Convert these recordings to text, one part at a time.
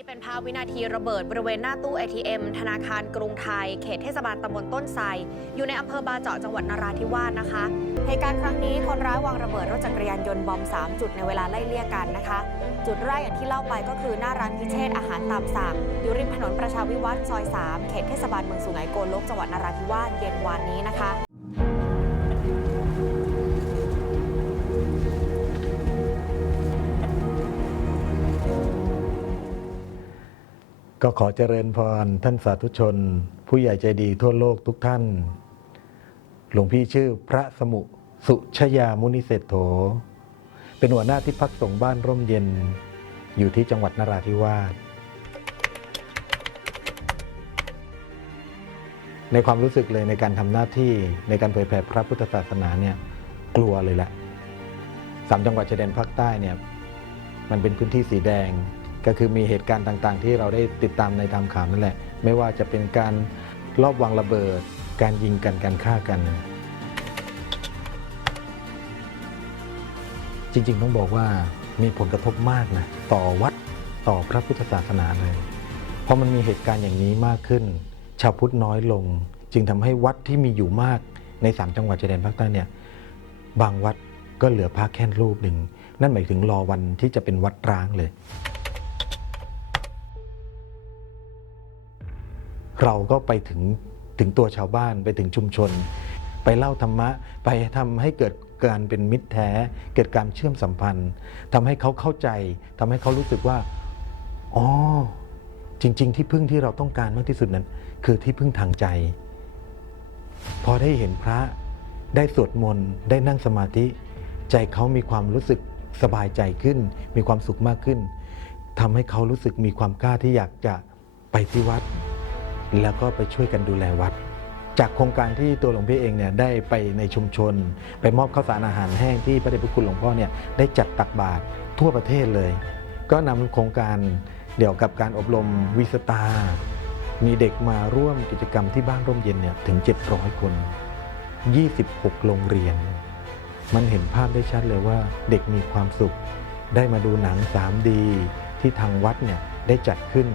นี่เป็นภาพวินาทีระเบิดบริเวณหน้าตู้ ATM ธนาคารกรุงไทย เขตเทศบาลตำบลต้นไทรอยู่ในอำเภอบาเจาะจังหวัดนราธิวาสนะคะ เหตุการณ์ครั้งนี้คนร้ายวางระเบิดรถจักรยานยนต์บอม 3 จุดในเวลาไล่เลี่ยกันนะคะ จุดแรกอย่างที่เล่าไปก็คือหน้าร้านพิเชษอาหารตามสั่งอยู่ริมถนนประชาวิวัฒน์ซอย 3 เขตเทศบาลเมืองสุไหงโกลกจังหวัดนราธิวาสเย็นวานนี้นะคะ ก็ขอเจริญพรท่านสาธุชน ผู้ใหญ่ใจดีทั่วโลกทุกท่าน หลวงพี่ชื่อพระสมุสุชยามุนิเศรษโถ เป็นหัวหน้าที่พักสงฆ์บ้านร่มเย็น อยู่ที่จังหวัดนราธิวาส ในความรู้สึกเลยในการทำหน้าที่ในการเผยแผ่พระพุทธศาสนาเนี่ยกลัวเลยแหละสามจังหวัดชายแดนภาคใต้เนี่ยมันเป็นพื้นที่สีแดง ก็คือมีเหตุการณ์ต่างๆ ที่เราได้ติดตามในตามข่าวนั่นแหละ ไม่ว่าจะเป็นการลอบวางระเบิด การยิงกันการฆ่ากัน จริงๆต้องบอกว่ามีผลกระทบมากนะต่อวัดต่อพระพุทธศาสนาเลยเพราะมันมีเหตุการณ์อย่างนี้มากขึ้น ชาวพุทธน้อยลง จึงทำให้วัดที่มีอยู่มากในสามจังหวัดชายแดนภาคใต้เนี่ยบางวัดก็เหลือพระแค่รูปหนึ่ง นั่นหมายถึงรอวันที่จะเป็นวัดร้างเลย เราก็ไปถึงถึงตัวชาวบ้านไปถึงชุมชน ไปเล่าธรรมะไปทำให้เกิดการเป็นมิตรแท้ เกิดการเชื่อมสัมพันธ์ทำให้เขาเข้าใจทำให้เขารู้สึกว่าอ๋อจริง ๆ ที่พึ่งที่เราต้องการมากที่สุดนั้น คือที่พึ่งทางใจ พอได้เห็นพระได้สวดมนต์ได้นั่งสมาธิ ใจเขามีความรู้สึกสบายใจขึ้น มีความสุขมากขึ้นทำให้เขารู้สึกมีความกล้าที่อยากจะไปที่วัด แล้วก็ไปช่วยกันดูแลวัด จากโครงการที่ตัวหลวงพี่เองเนี่ยได้ไปในชุมชน ไปมอบข้าวสารอาหารแห้งที่พระเดชพระคุณหลวงพ่อเนี่ยได้จัดตักบาตรทั่วประเทศเลย ก็นำโครงการเดี่ยวกับการอบรมวิสตา มีเด็กมาร่วมกิจกรรมที่บ้านร่มเย็นเนี่ยถึง 700 คน 26 โรงเรียน มันเห็นภาพได้ชัดเลยว่าเด็กมีความสุข ได้มาดูหนัง 3D ที่ทางวัดเนี่ยได้จัดขึ้น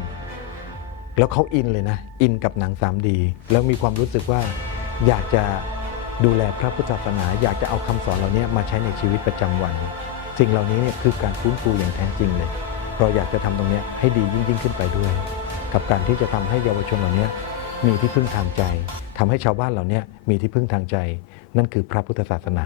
แล้วเขาอินเลยนะ อินกับหนัง 3D แล้วมีความรู้สึกว่าอยากจะดูแลพระพุทธศาสนา อยากจะเอาคำสอนเหล่านี้มาใช้ในชีวิตประจำวัน สิ่งเหล่านี้เนี่ยคือการฟื้นฟูอย่างแท้จริงเลย เราอยากจะทำตรงนี้ให้ดียิ่งยิ่งขึ้นไปด้วย กับการที่จะทำให้เยาวชนเหล่านี้มีที่พึ่งทางใจทำให้ชาวบ้านเหล่านี้มีที่พึ่งทางใจ นั่นคือพระพุทธศาสนา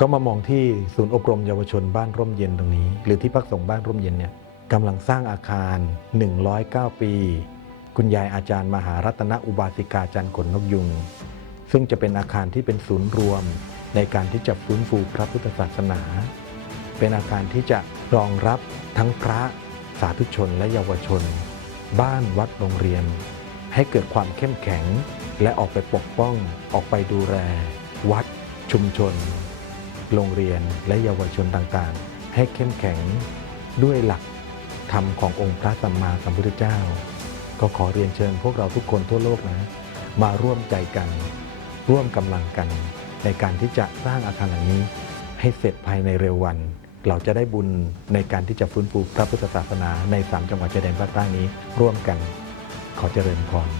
ก็มามองที่ศูนย์อบรมเยาวชนบ้านร่มเย็นตรงนี้ หรือที่พักสงฆ์บ้านร่มเย็นเนี่ยกำลังสร้างอาคาร 109 ปี คุณยายอาจารย์มหารัตนอุบาสิกาจันทร์ขนนกยุง ซึ่งจะเป็นอาคารที่เป็นศูนย์รวม ในการที่จะฟื้นฟูพระพุทธศาสนา เป็นอาคารที่จะรองรับทั้งพระสาธุชนและเยาวชน บ้านวัดโรงเรียน ให้เกิดความเข้มแข็งและออกไปปกป้องออกไปดูแล วัดชุมชน โรงเรียนและเยาวชนต่างๆ ให้เข้มแข็งด้วยหลักธรรมขององค์พระสัมมาสัมพุทธเจ้า ก็ขอเรียนเชิญพวกเราทุกคนทั่วโลกนะ มาร่วมใจกัน ร่วมกำลังกัน ในการที่จะสร้างอาคารหลังนี้ ให้เสร็จภายในเร็ววัน เราจะได้บุญในการที่จะฟื้นฟูพระพุทธศาสนาในสามจังหวัดชายแดนภาคใต้นี้ร่วมกัน ขอเจริญพร